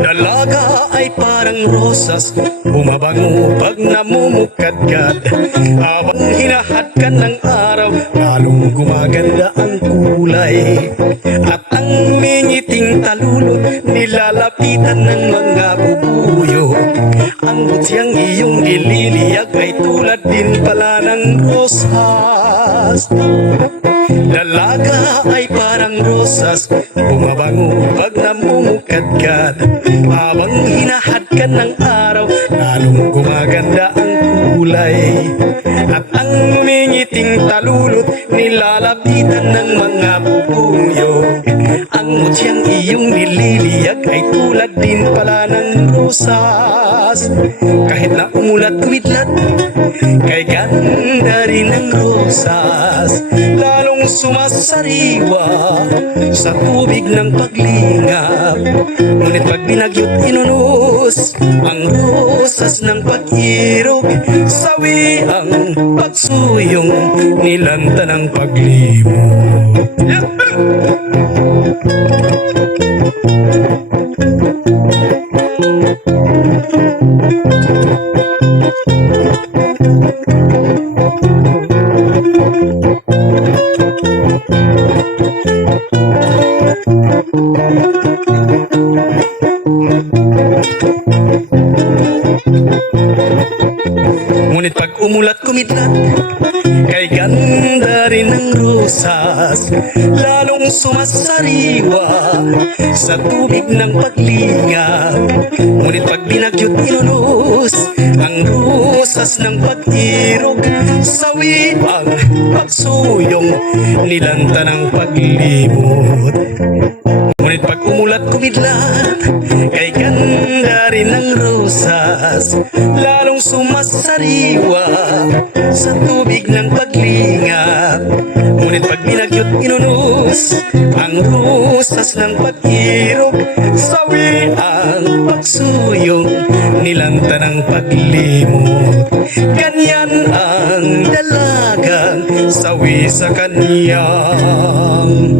Dalaga ay parang rosas, bumabango pag namumukadkad. Habang hinahadkan ng araw, lalong gumaganda ang kulay. At ang mingiting talulot, nilalapitan ng mga bubuyo. Ang butyang iyong nililiyag ay tulad din pala ng rosas. Dalaga ay parang rosas, bumabango pag namumukadkad. Habang hinahadkan ng araw, lalong gumaganda ang kulay. At ang mingiting talulot, nilalapitan ng mga bubuyog. Ang mutyang iyong nililiyag ay tulad din pala ng rosas. Kahit na umulat kumidlat, kay ganda rin ng rosas. Lalong sumasariwa sa tubig ng paglingap. Ngunit pag binagyot inunus ang rosas ng pag-irog, sawi ang pagsuyong nilanta ng paglimot. Ngunit pag umulat kumidlat, kay ganda rin ng rosas. Lalong sumasariwa sa tubig ng paglingap. Ngunit pag binagyot inunus ang rosas ng pag-irog, sawi ang pagsuyong nilanta ng paglimot. Ngunit pag umulat kumidlat, kay ganda rin ng rosas. Lalong sumasariwa sa tubig ng paglingap. Ngunit pag binagyot inunus ang rosas ng pag-irog, sawi ang pagsuyong nilanta ng paglimot. Ganyan ang dalagang sawi sa kanyang